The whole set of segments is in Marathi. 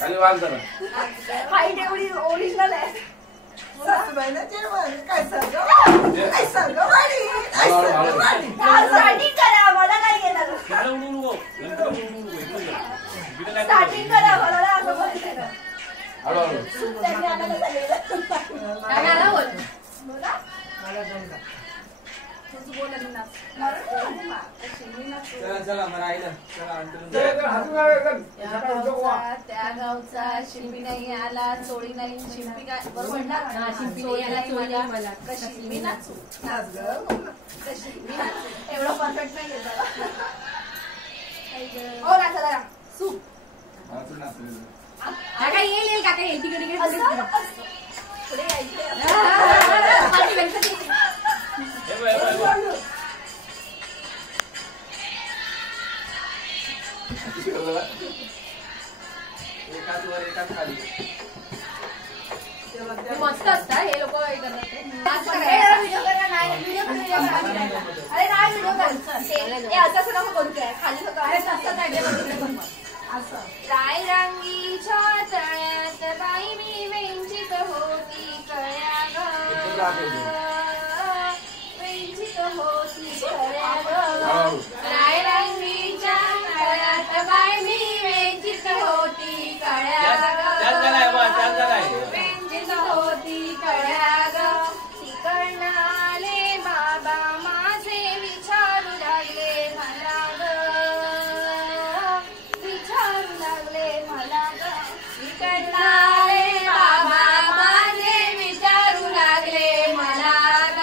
खाली वाल जरा हाईट एवढी ओरिजिनल आहे. स्टार्टिंग करा मला नाही येणार. स्टार्टिंग करा मला नाही असं बोलायचं. त्या गावचा शिंपी नाही आला चोळी नाही शिंपी काय बरोबर ना. शिंपी नाही आला चोळी नाही मला कशी मी नाचू कशी मी नाचू एवढं परफेक्ट नाही येत. हो नाचा जरा सूप काका येईल काका येईल तिकडे तिकडे पुढे यायचं. मस्त असतात हे लोक हे करतात. अरे नाही व्हिडिओ असं नको करू काय खाली राय रांगीच्या तळ्यात बाई मी वेंचित होती कळ्या ग वेंचित होती कळ्या ग राय रांगीच्या तळ्यात बाई मी वेंचित होती कळ्या ग वेंचित होती कळ्या ग तिकडनाले बाबा माझे विचारू लागले मला ग विचारू लागले मला ग तिकडनाले बाबा माझे विचारू लागले मला ग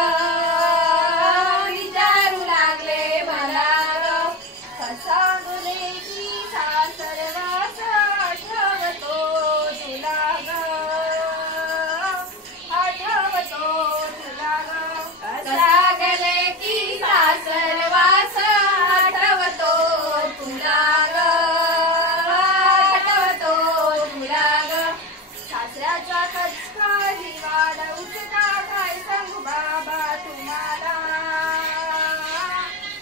विचारू लागले मला ग कसा गुलेची सासरवास आठवतो तुला ग आठवतो तुला ग कसा गेले की सासरवास आठवतो तुला ग आठवतो तुला ग सासऱ्याचा कचका जिवाडा उचका काय सांगू बाबा तुम्हाला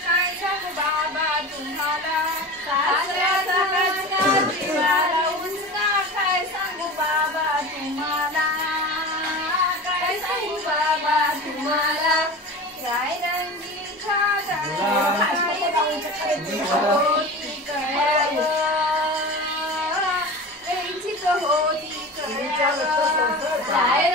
काय सांगू बाबा तुम्हाला सासऱ्याचा कचका जिवाडा उचका काय सांगू बाबा तुम्हाला काय सांगू बाबा तुम्हाला राय रंगीच्या होती कळ्या ग वेंचित होती कळ्या ग राय